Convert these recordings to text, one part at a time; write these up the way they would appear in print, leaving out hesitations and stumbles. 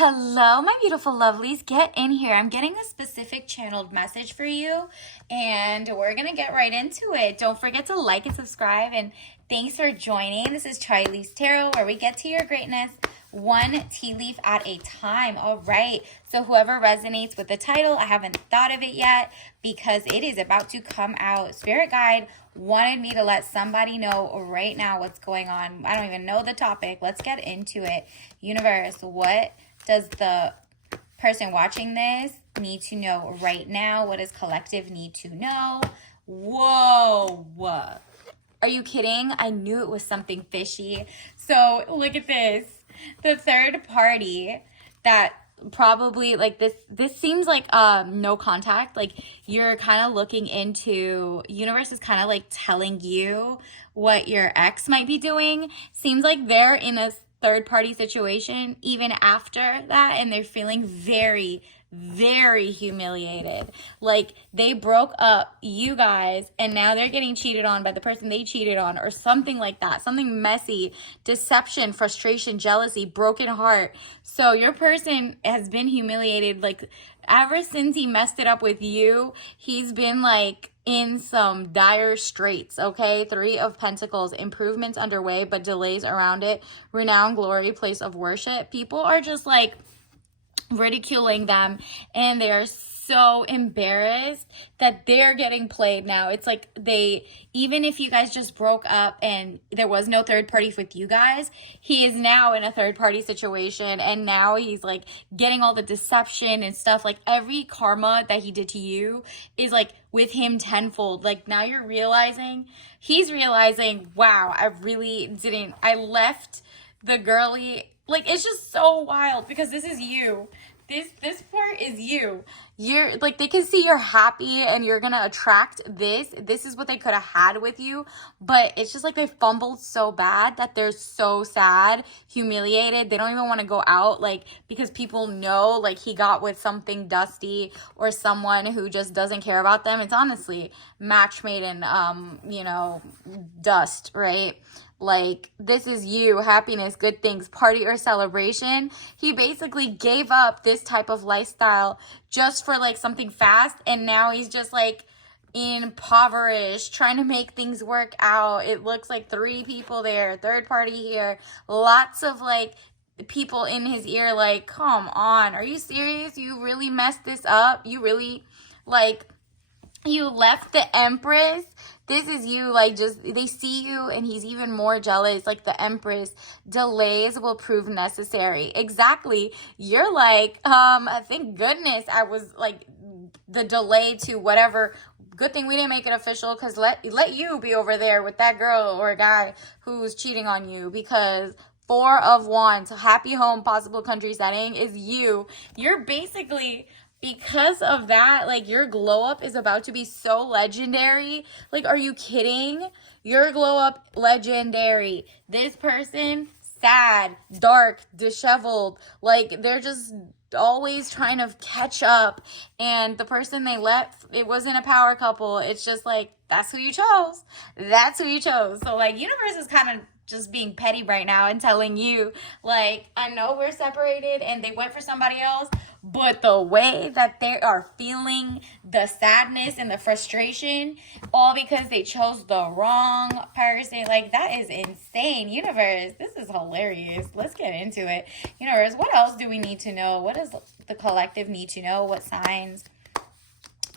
Hello, my beautiful lovelies. Get in here. I'm getting a specific channeled message for you, and we're going to get right into it. Don't forget to like and subscribe, and thanks for joining. This is Charlie's Tarot, where we get to your greatness one tea leaf at a time. All right. So whoever resonates with the title, I haven't thought of it yet because it is about to come out. Spirit guide wanted me to let somebody know right now what's going on. I don't even know the topic. Let's get into it. Universe, what does the person watching this need to know right now? What does collective need to know? Whoa. Are you kidding? I knew it was something fishy. So look at this. The third party that probably like this seems like no contact. Like you're kind of looking into, universe is kind of like telling you what your ex might be doing. Seems like they're in a third party situation even after that, and they're feeling very humiliated. Like they broke up, you guys, and now they're getting cheated on by the person they cheated on, or something like that. Something messy, deception, frustration, jealousy, broken heart. So your person has been humiliated. Like ever since he messed it up with you, he's been like in some dire straits. Okay, 3 of Pentacles, improvements underway but delays around it. Renown, glory, place of worship. People are just like ridiculing them, and they are so embarrassed that they're getting played now. It's like even if you guys just broke up and there was no third party with you guys, he is now in a third party situation, and now he's like getting all the deception and stuff. Like every karma that he did to you is like with him tenfold. Like now he's realizing, wow, I left the girly. Like, it's just so wild because this is you. This part is you. You're like, they can see you're happy and you're gonna attract this. This is what they could have had with you, but it's just like they fumbled so bad that they're so sad, humiliated. They don't even want to go out, like, because people know like he got with something dusty or someone who just doesn't care about them. It's honestly match made in dust, right? Like, this is you, happiness, good things, party or celebration. He basically gave up this type of lifestyle just for like something fast, and now he's just like impoverished, trying to make things work out. It looks like 3 people there, third party here, lots of like people in his ear like, come on, are you serious? You really messed this up? You really you left the Empress? This is you, like, just, they see you and he's even more jealous. Like the Empress, delays will prove necessary. Exactly. You're like, thank goodness I was like the delay to whatever. Good thing we didn't make it official, because let you be over there with that girl or guy who's cheating on you, because 4 of Wands, happy home, possible country setting is you. You're basically, because of that, like your glow up is about to be so legendary. Like, are you kidding? Your glow up legendary. This person, sad, dark, disheveled. Like they're just always trying to catch up, and the person they left, it wasn't a power couple. It's just like, that's who you chose. So like, universe is kind of just being petty right now and telling you, like, I know we're separated and they went for somebody else, but the way that they are feeling the sadness and the frustration, all because they chose the wrong person, like, that is insane. Universe, this is hilarious. Let's get into it. Universe, what else do we need to know? What does the collective need to know? What signs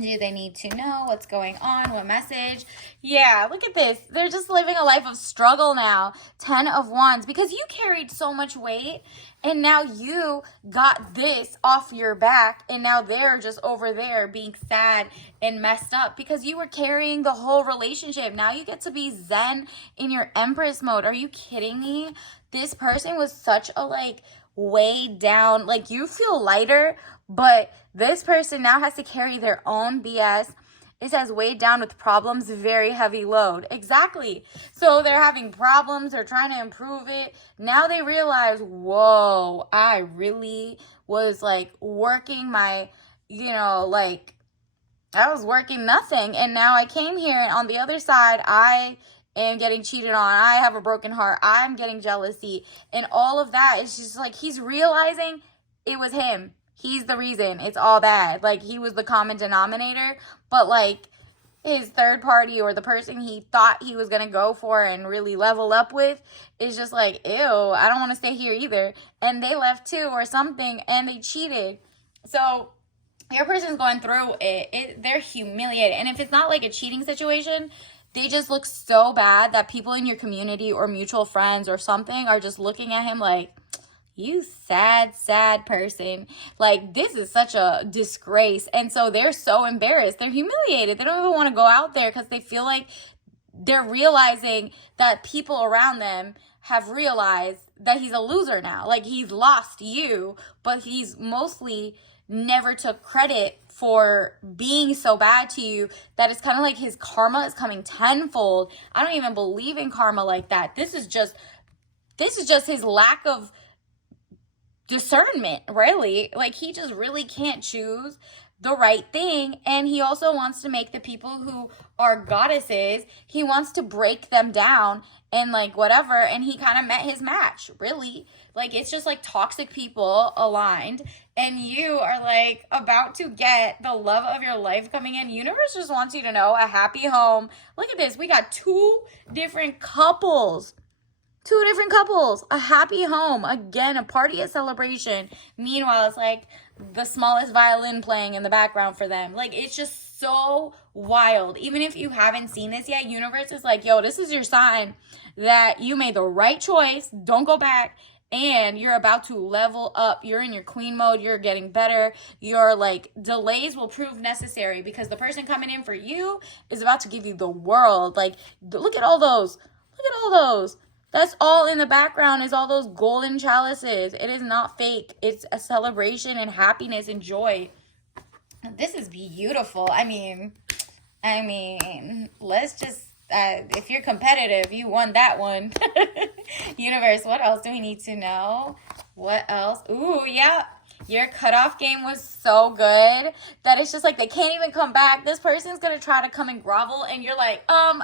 do they need to know? What's going on? What message? Yeah, look at this. They're just living a life of struggle now. 10 of Wands, because you carried so much weight, and now you got this off your back, and now they're just over there being sad and messed up because you were carrying the whole relationship. Now you get to be zen in your Empress mode. Are you kidding me? This person was such a like weighed down, like you feel lighter, but this person now has to carry their own BS. It says weighed down with problems, very heavy load. Exactly. So they're having problems. They're trying to improve it. Now they realize, whoa, I really was like working my, like I was working nothing. And now I came here, and on the other side, I am getting cheated on. I have a broken heart. I'm getting jealousy. And all of that is just like, he's realizing it was him. He's the reason it's all bad. Like, he was the common denominator, but like his third party or the person he thought he was going to go for and really level up with is just like, ew, I don't want to stay here either. And they left too or something, and they cheated. So your person's going through it. They're humiliated. And if it's not like a cheating situation, they just look so bad that people in your community or mutual friends or something are just looking at him like, you sad person. Like, this is such a disgrace. And so they're so embarrassed. They're humiliated. They don't even want to go out there because they feel like they're realizing that people around them have realized that he's a loser now. Like, he's lost you, but he's mostly never took credit for being so bad to you that it's kind of like his karma is coming tenfold. I don't even believe in karma like that. This is just his lack of discernment, really. Like, he just really can't choose the right thing. And he also wants to make the people who are goddesses, he wants to break them down and like whatever. And he kind of met his match, really. Like, it's just like toxic people aligned, and you are like about to get the love of your life coming in. Universe just wants you to know a happy home. Look at this. We got two different couples, a happy home, again, a party, a celebration. Meanwhile, it's like the smallest violin playing in the background for them. Like, it's just so wild. Even if you haven't seen this yet, universe is like, yo, this is your sign that you made the right choice. Don't go back. And you're about to level up. You're in your queen mode. You're getting better. Your like delays will prove necessary because the person coming in for you is about to give you the world. Like, look at all those. Look at all those. That's all in the background is all those golden chalices. It is not fake. It's a celebration and happiness and joy. This is beautiful. I mean, let's just, if you're competitive, you won that one. Universe, what else do we need to know? What else? Ooh, yeah. Your cutoff game was so good that it's just like they can't even come back. This person's going to try to come and grovel, and you're like,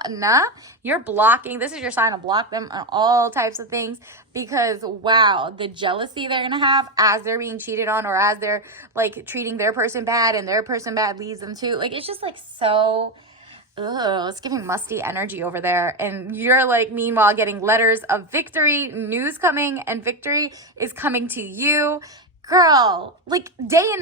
nah. You're blocking. This is your sign to block them on all types of things because, wow, the jealousy they're going to have as they're being cheated on or as they're, like, treating their person bad and their person bad leads them to. Like, it's just, like, so... Ugh, it's giving musty energy over there. And you're like, meanwhile, getting letters of victory, news coming, and victory is coming to you. Girl, like day and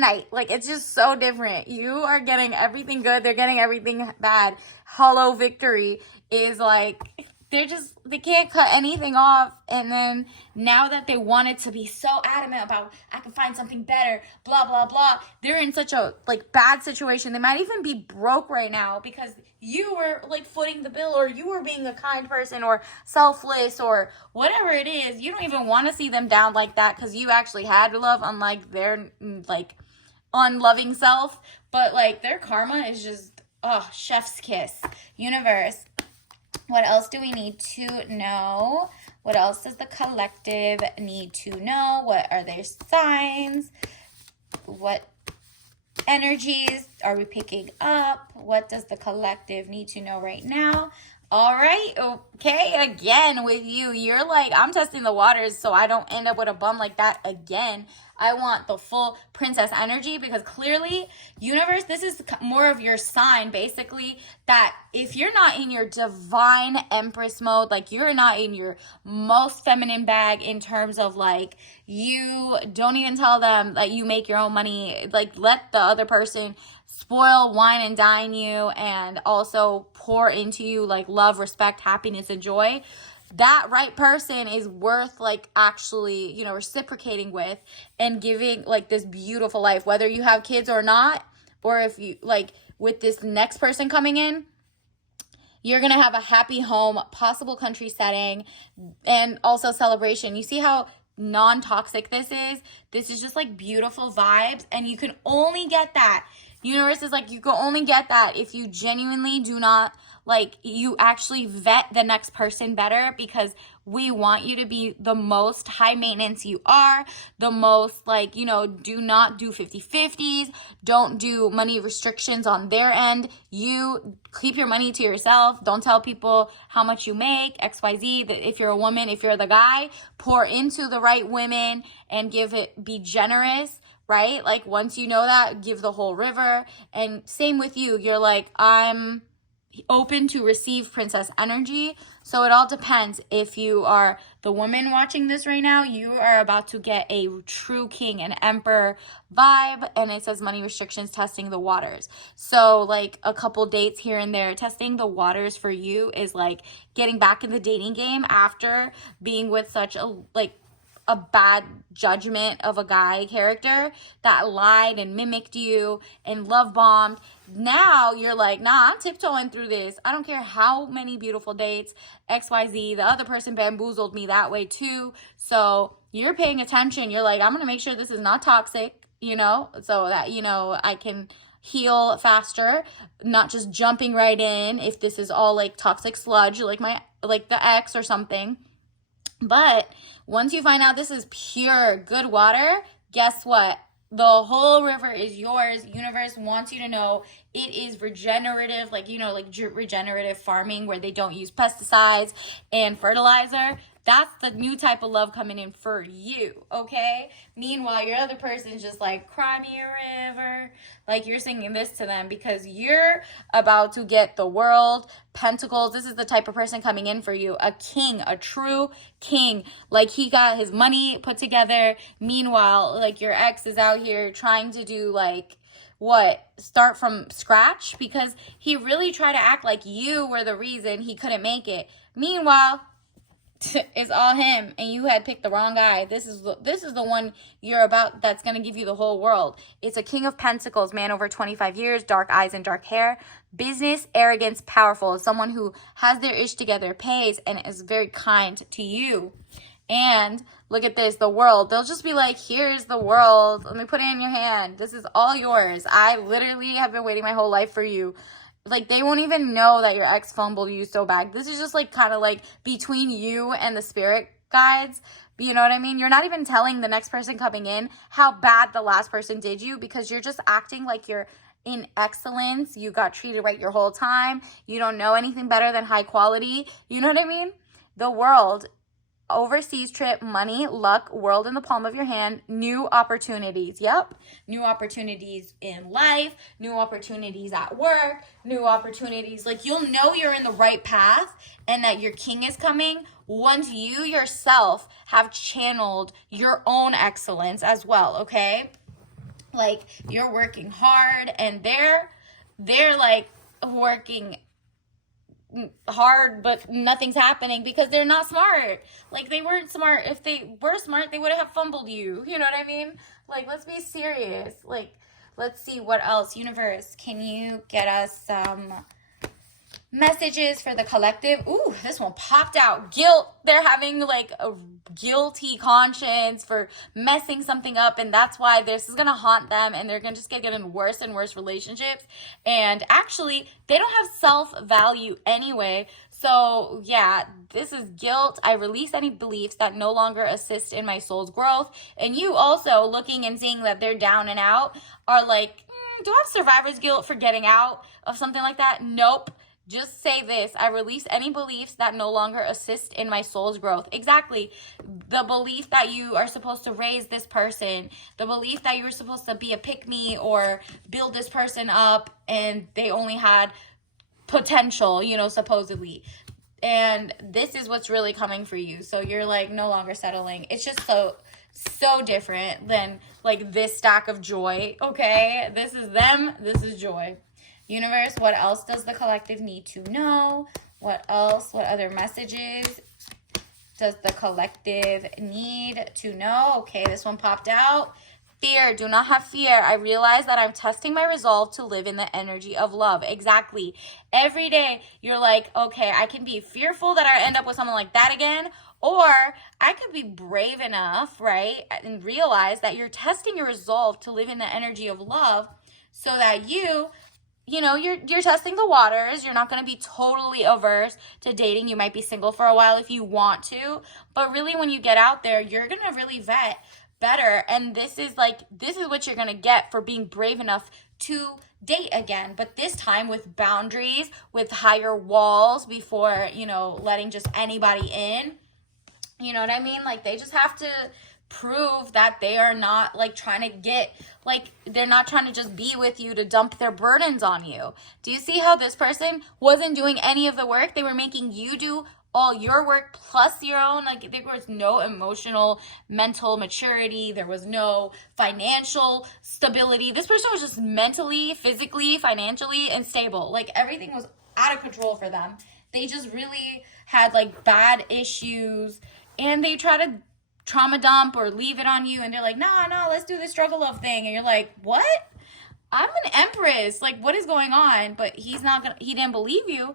night. Like, it's just so different. You are getting everything good. They're getting everything bad. Hollow victory is like, they can't cut anything off. And then now that they wanted to be so adamant about, I can find something better, blah, blah, blah. They're in such a like bad situation. They might even be broke right now because you were like footing the bill, or you were being a kind person or selfless or whatever it is. You don't even want to see them down like that because you actually had love, unlike their like unloving self. But like their karma is just, oh, chef's kiss. Universe, what else do we need to know? What else does the collective need to know? What are their signs? What energies are we picking up? What does the collective need to know right now? All right. Okay. Again, with you, you're like, I'm testing the waters so I don't end up with a bum like that again. I want the full princess energy because clearly, universe, this is more of your sign, basically, that if you're not in your divine empress mode, like you're not in your most feminine bag in terms of like, you don't even tell them that you make your own money, like let the other person spoil, wine, and dine you, and also pour into you like love, respect, happiness, and joy. That right person is worth like actually, you know, reciprocating with and giving like this beautiful life, whether you have kids or not, or if you like with this next person coming in, you're going to have a happy home, possible country setting, and also celebration. You see how non-toxic this is? This is just like beautiful vibes, and you can only get that. Universe is like, you can only get that if you genuinely do not, like, you actually vet the next person better, because We want you to be the most high maintenance you are, the most like, you know, do not do 50-50s, don't do money restrictions on their end. You keep your money to yourself. Don't tell people how much you make, XYZ. If you're a woman, if you're the guy, pour into the right women and be generous, right? Like once you know that, give the whole river. And same with you. You're like, I'm open to receive princess energy. So it all depends. If you are the woman watching this right now, you are about to get a true king and emperor vibe, and it says money restrictions, testing the waters. So like a couple dates here and there. Testing the waters for you is like getting back in the dating game after being with such a bad judgment of a guy character that lied and mimicked you and love bombed. Now you're like, nah, I'm tiptoeing through this. I don't care how many beautiful dates, XYZ. The other person bamboozled me that way too. So you're paying attention. You're like, I'm going to make sure this is not toxic, you know, so that, you know, I can heal faster, not just jumping right in if this is all like toxic sludge, like the ex or something. But once you find out this is pure good water, guess what? The whole river is yours. Universe wants you to know it is regenerative, like, you know, like regenerative farming where they don't use pesticides and fertilizer. That's the new type of love coming in for you, okay? Meanwhile, your other person's just like, cry me a river. Like you're singing this to them because you're about to get the world, pentacles. This is the type of person coming in for you. A king, a true king. Like he got his money put together. Meanwhile, like your ex is out here trying to do like, start from scratch because he really tried to act like you were the reason he couldn't make it. Meanwhile, it's all him and you had picked the wrong guy. This is the one you're about that's going to give you the whole world. It's a king of pentacles, man over 25 years, dark eyes and dark hair, business, arrogance, powerful, someone who has their ish together, pays, and is very kind to you. And look at this, the world. They'll just be like, here's the world. Let me put it in your hand. This is all yours. I literally have been waiting my whole life for you. Like, they won't even know that your ex fumbled you so bad. This is just, like, kind of, like, between you and the spirit guides. You know what I mean? You're not even telling the next person coming in how bad the last person did you because you're just acting like you're in excellence. You got treated right your whole time. You don't know anything better than high quality. You know what I mean? The world. Overseas trip, money, luck, world in the palm of your hand, new opportunities. Yep. New opportunities in life, new opportunities at work, new opportunities. Like you'll know you're in the right path and that your king is coming once you yourself have channeled your own excellence as well, okay? Like you're working hard and they're like working hard but nothing's happening because they're not smart. Like they weren't smart. If they were smart, they would have fumbled you. You know what I mean? Like, let's be serious. Like, let's see what else. Universe, can you get us some messages for the collective? Ooh, this one popped out. Guilt. They're having like a guilty conscience for messing something up, and that's why this is gonna haunt them, and they're gonna just get in worse and worse relationships. And actually, they don't have self-value anyway. So yeah, this is guilt. I release any beliefs that no longer assist in my soul's growth. And you also looking and seeing that they're down and out are like, do I have survivor's guilt for getting out of something like that? Nope. Just say this. I release any beliefs that no longer assist in my soul's growth. Exactly. The belief that you are supposed to raise this person. The belief that you were supposed to be a pick-me or build this person up and they only had potential, you know, supposedly. And this is what's really coming for you. So you're like no longer settling. It's just so different than like this stack of joy. Okay. This is them. This is joy. Universe, what else does the collective need to know? What else? What other messages does the collective need to know? Okay, this one popped out. Fear. Do not have fear. I realize that I'm testing my resolve to live in the energy of love. Exactly. Every day you're like, okay, I can be fearful that I end up with someone like that again, or I could be brave enough, right, and realize that you're testing your resolve to live in the energy of love so that you you know, you're testing the waters. You're not going to be totally averse to dating. You might be single for a while if you want to, but really when you get out there, you're going to really vet better. And this is what you're going to get for being brave enough to date again, but this time with boundaries, with higher walls before, you know, letting just anybody in. You know what I mean? Like, they just have to prove that they are not, like, trying to get, like, they're not trying to just be with you to dump their burdens on you. Do you see how this person wasn't doing any of the work? They were making you do all your work plus your own. Like, there was no emotional, mental maturity. There was no financial stability. This person was just mentally, physically, financially unstable. Like, everything was out of control for them. They just really had, like, bad issues, and they try to trauma dump or leave it on you, and they're like, no, let's do this struggle love thing. And you're like, what? I'm an empress. Like, what is going on? But he didn't believe you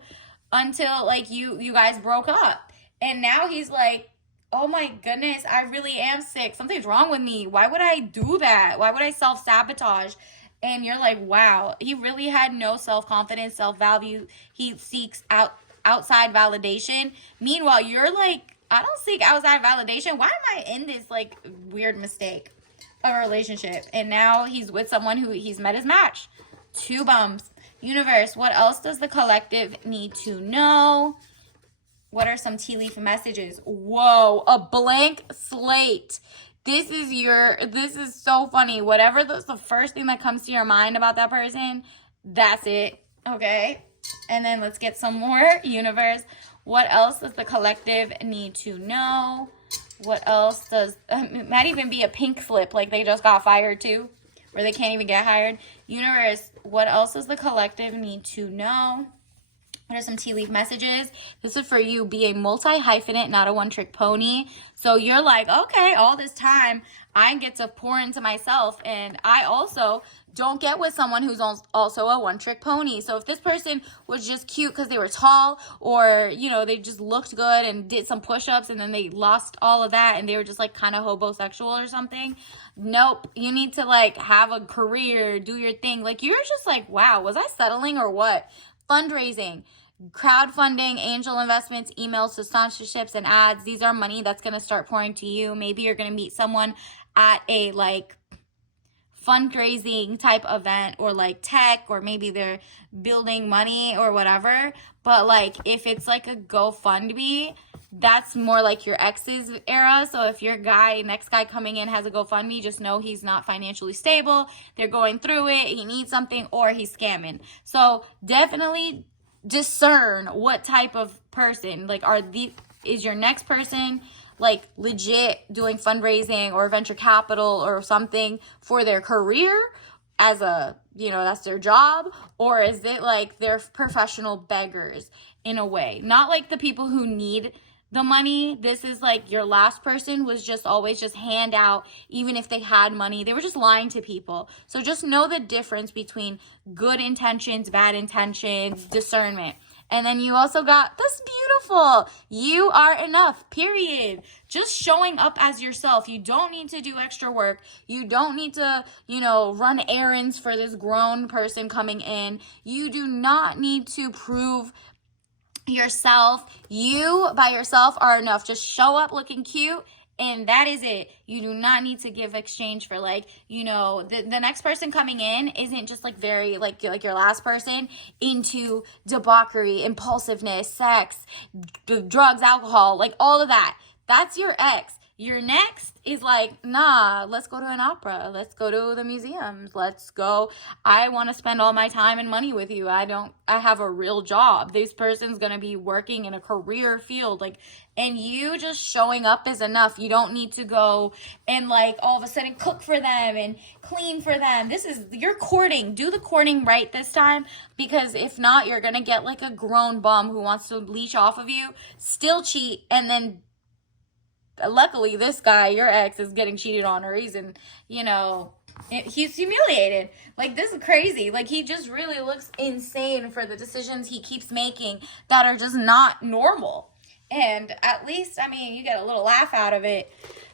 until, like, you guys broke up. And now he's like, oh my goodness, I really am sick. Something's wrong with me. Why would I do that? Why would I self-sabotage? And you're like, wow, he really had no self-confidence, self-value. He seeks outside validation. Meanwhile, you're like, I don't seek outside validation. Why am I in this, like, weird mistake of a relationship? And now he's with someone who he's met his match. 2 bums. Universe, what else does the collective need to know? What are some tea leaf messages? Whoa, a blank slate. This is so funny. Whatever the first thing that comes to your mind about that person, that's it. Okay? And then let's get some more. Universe, what else does the collective need to know? What else does... it might even be a pink slip, like they just got fired too, where they can't even get hired. Universe, what else does the collective need to know? What are some tea leaf messages? This is for you. Be a multi-hyphenate, not a one-trick pony. So you're like, okay, all this time, I get to pour into myself, and I also don't get with someone who's also a one-trick pony. So if this person was just cute because they were tall, or, you know, they just looked good and did some push-ups, and then they lost all of that and they were just like kind of homosexual or something, nope. You need to, like, have a career, do your thing. Like, you're just like, wow, was I settling or what? Fundraising, crowdfunding, angel investments, emails to sponsorships and ads. These are money that's going to start pouring to you. Maybe you're going to meet someone at a, like, fundraising type event, or like tech, or maybe they're building money or whatever. But, like, if it's like a GoFundMe, that's more like your ex's era. So if your next guy coming in has a GoFundMe, just know he's not financially stable. They're going through it. He needs something, or he's scamming. So definitely discern what type of person, like, is your next person, like, legit doing fundraising or venture capital or something for their career as a, you know, that's their job? Or is it like they're professional beggars in a way? Not like the people who need the money. This is like your last person was just always just hand out, even if they had money. They were just lying to people. So just know the difference between good intentions, bad intentions, discernment. And then you also got this beautiful, you are enough, period. Just showing up as yourself. You don't need to do extra work. You don't need to, you know, run errands for this grown person coming in. You do not need to prove yourself. You by yourself are enough. Just show up looking cute, and that is it. You do not need to give exchange for, like, you know, the next person coming in isn't just like very like your last person into debauchery, impulsiveness, sex, drugs, alcohol, like all of that. That's your ex. Your next is like, nah, let's go to an opera. Let's go to the museums. Let's go. I want to spend all my time and money with you. I have a real job. This person's going to be working in a career field. Like, and you just showing up is enough. You don't need to go and, like, all of a sudden cook for them and clean for them. You're courting. Do the courting right this time, because if not, you're going to get like a grown bum who wants to leech off of you, still cheat, and then luckily this guy, your ex, is getting cheated on, or he's in, you know, he's humiliated. Like, this is crazy. Like, he just really looks insane for the decisions he keeps making that are just not normal. And at least, I mean, you get a little laugh out of it.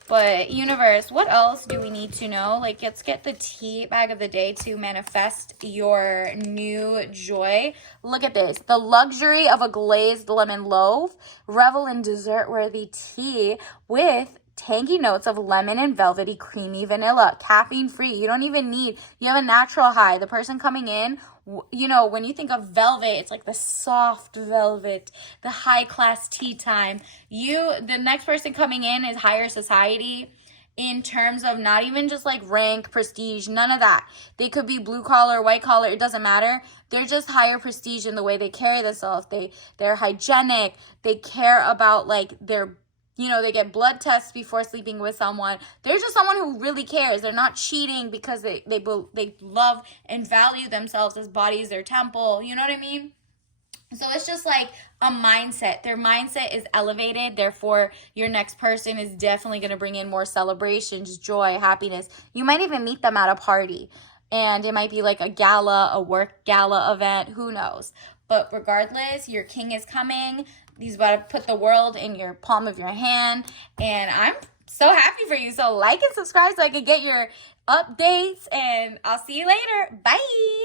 But universe, what else do we need to know? Like, let's get the tea bag of the day to manifest your new joy. Look at this. The luxury of a glazed lemon loaf. Revel in dessert-worthy tea with tangy notes of lemon and velvety creamy vanilla. Caffeine free. You don't even need, you have a natural high. The person coming in, you know, when you think of velvet, it's like the soft velvet, the high class tea time. The next person coming in is higher society in terms of not even just like rank, prestige, none of that. They could be blue collar, white collar, it doesn't matter. They're just higher prestige in the way they carry themselves. They're hygienic. They care about like they get blood tests before sleeping with someone. They're just someone who really cares. They're not cheating because they love and value themselves as body is their temple. You know what I mean? So it's just like a mindset. Their mindset is elevated. Therefore, your next person is definitely going to bring in more celebrations, joy, happiness. You might even meet them at a party. And it might be like a gala, a work gala event. Who knows? But regardless, your king is coming. He's about to put the world in your palm of your hand. And I'm so happy for you. So like and subscribe so I can get your updates. And I'll see you later. Bye.